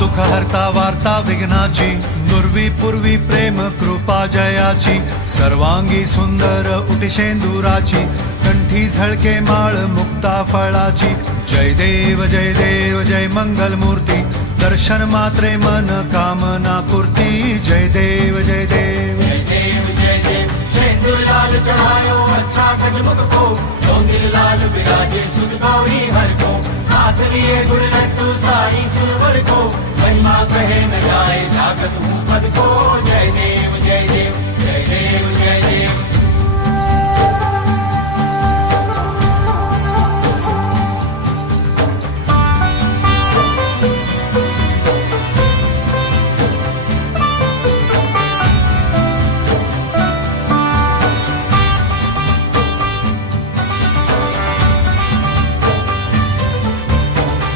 दुःख हरता वार्ता विघ्नाची, नुरवी पूर्वी प्रेम कृपा जयाची, सर्वांगी सुंदर उटिशेंदुराची, कंठी झळके माळ मुक्ता फळाची। जय देव जय देव जय मंगल मूर्ती, दर्शन मात्रे मन कामना पूर्ती। जय देव जय देव जय देव जय देव। शेंदूर लाल चढ़ायो अच्छा गजमुख को, डोंगिर लाल बिराजे सुध गौरी हर को, हाथ लिए गुड़ लड्डू साई सुरवर को, महिमा कहे न जाए जागत हूँ पद को। जय देव जय देव जय देव जय देव।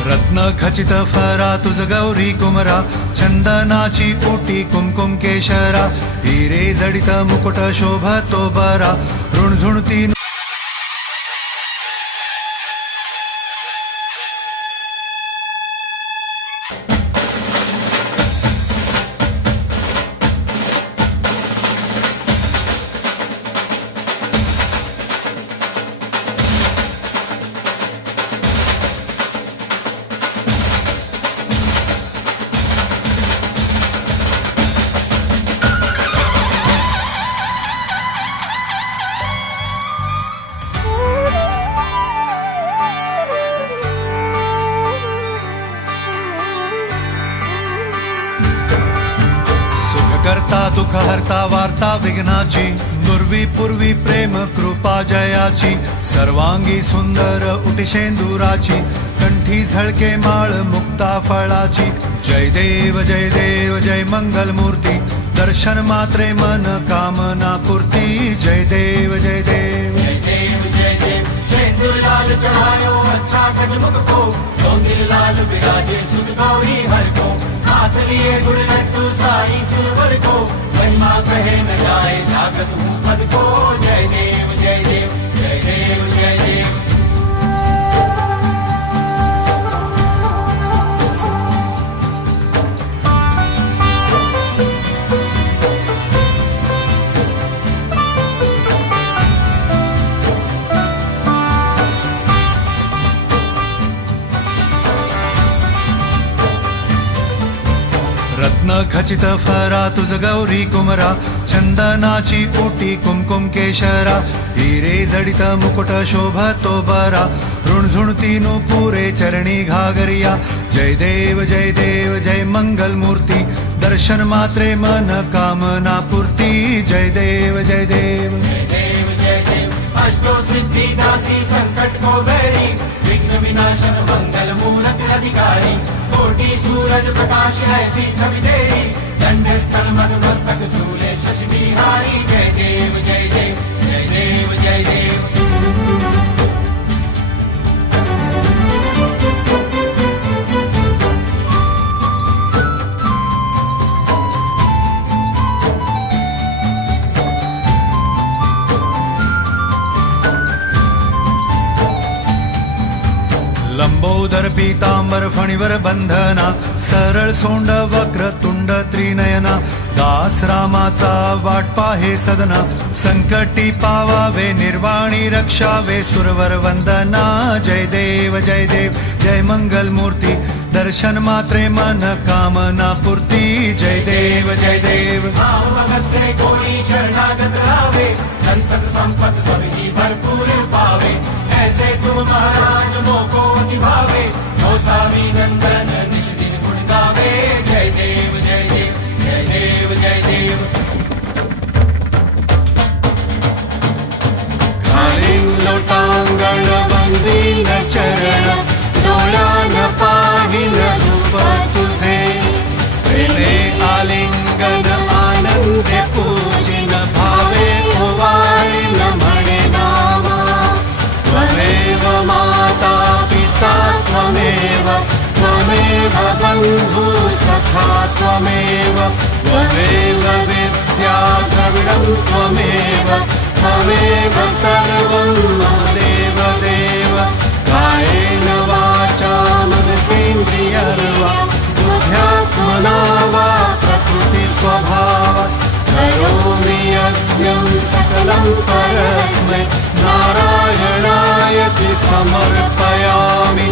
रत्न खचित फरा तुझ गौरी कुमरा, चंदनाची ओटी कुमकुम केशरा, हिरे जडित मुकुट शोभतो बरा, ऋणझुणती करता दुःख हरता वार्ता विघ्नाची, नुरवी पूर्वी प्रेम कृपा जयाची, सर्वांगी सुंदर उटिशेंदुराची, कंठी झळके माळ मुक्ता फळाची। जय देव जय देव जय मंगल मूर्ती, दर्शन मात्रे मन कामना पूर्ती। जय देव जय देव जय देव जय देव। शेंदूर लाल चढ़ायो अच्छा गजमुख को, डोंगिर लाल बिराजे सुध गौरी हर को, हाथ लिए गुड़ लड्डू साई सुरवर को, महिमा कहे न जाए जागत हूँ पद को। जय देव जय देव जय देव जय देव। रत्न खचित फरा तुझ गौरी कुमरा, चंदनाची ओटी कुमकुम केशरा, हिरे जडित मुकुट शोभतो बरा, ऋणझुणती पुरे चरणी घागरिया। जय देव जय देव जय मंगल मूर्ती, दर्शन मात्रे मन कामना पूर्ती। जय देव जय देव जय देव जय देव। अष्टो सिद्धि दासी संकट को बैरी, विघ्न विनाशक मंगल मूरत अधिकारी, कोटि सूरज प्रकाश ऐसी छवि तेरी, दंड स्थल मद मस्तक झूले शशि बिहारी। जय देव जय देव जय देव जय देव। लंबोदर पीतांबर फणीवर बंधना, सरळ सोंड वक्र तुंड त्रिनयना, दास रामाचा वाट पाहे सदना, संकटी पावावे निर्वाणी रक्षावे सुरवर वंदना। जय देव जय देव जय मंगल मूर्ती, दर्शन मात्रे मन कामना पूर्ती। जय देव जय देव। भाव भगत से कोई शरणागत रावे, संतत संपत सभी भरपूर पावे, ऐसे तुम महाराज मोको निभावे, गोसावी नंदन निश दिन गुण गावे। जय देव जय देव जय देव जय देव। घालीन लोटांगण वंदीन चरण, डोळ्यान पाहिन रूप तुझे, प्रेमे आलिंगन आनंदे पूजिन, भावे ओवाळीन म्हणे नामा। त्वमेव माता पिता त्वमेव, त्वमेव बन्धु सखा त्वमेव, त्वमेव विद्या द्रविणं त्वमेव, त्वमेव सर्वं मम देव देव। कायेन वाचा मनसेन्द्रियर्वा बुद्ध्या परस्मै नारायणायति समर्पयामि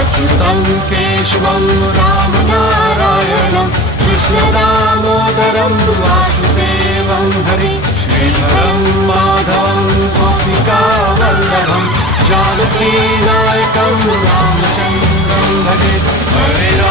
अच्युतं केशवं रामनारायणं कृष्णदामोदरं वासुदेवं हरि श्रीधरं माधवं गोपिकावल्लभं जानकीनायकं रामचन्द्रं भजे हरे